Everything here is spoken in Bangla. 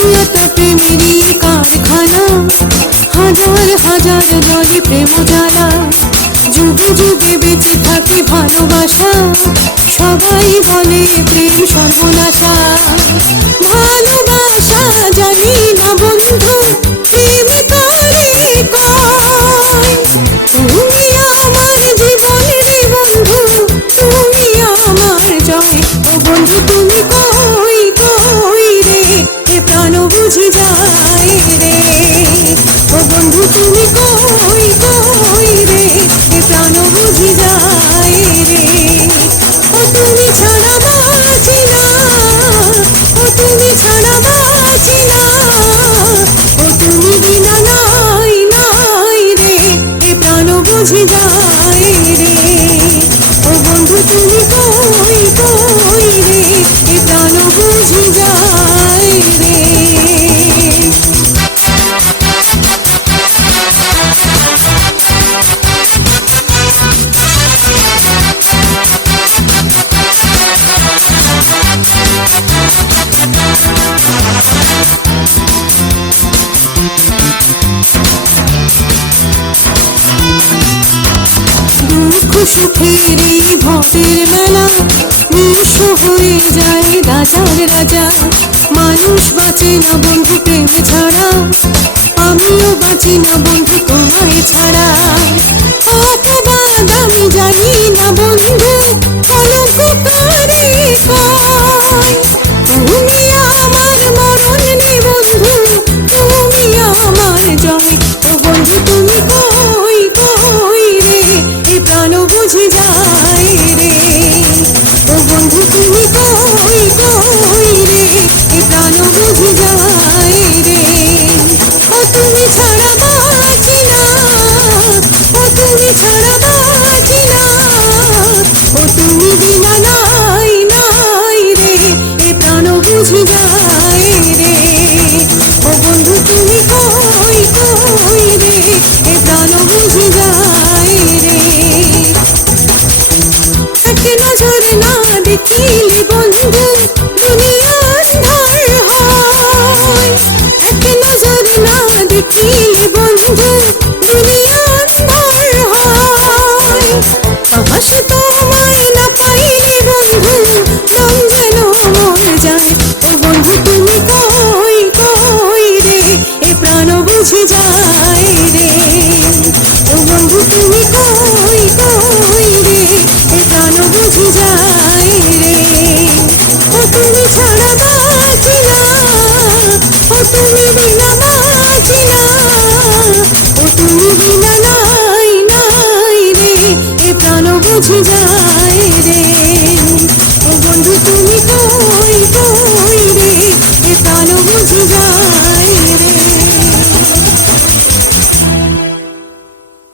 দুনিয়াটা প্রেমেরই কারখানা, হাজার হাজার জলে প্রেম জ্বালা, যুগে যুগে বেঁচে থাকে ভালোবাসা, সবাই বলে প্রেম সর্বনাশা। ভালোবাসা জানি না বন্ধু, প্রেম কারে কয়, তুমি আমার জীবন রে বন্ধু, তুমি আমার জয়। ও বন্ধু তুমি কই কই রে, এ প্রাণ বুঝি যায় রে। ও বন্ধু তুমি কই কই রে, এ প্রাণ বুঝি যায় রে। ও তুমি ছাড়া বাঁচি না, ও তুমি ছাড়া বাঁচি না, ও তুমি বিনা নাই নাই রে, এ প্রাণ বুঝি যায় রে। ও বন্ধু তুমি কই কই রে, এ প্রাণ বুঝি যায় রে। দুঃখ সুখের এই ভবের মেলা, নিঃস্ব হয়ে যায় রাজার রাজা। মানুষ বাঁচে না বন্ধু প্রেম ছাড়া, আমিও বাঁচি না বন্ধু তোমায়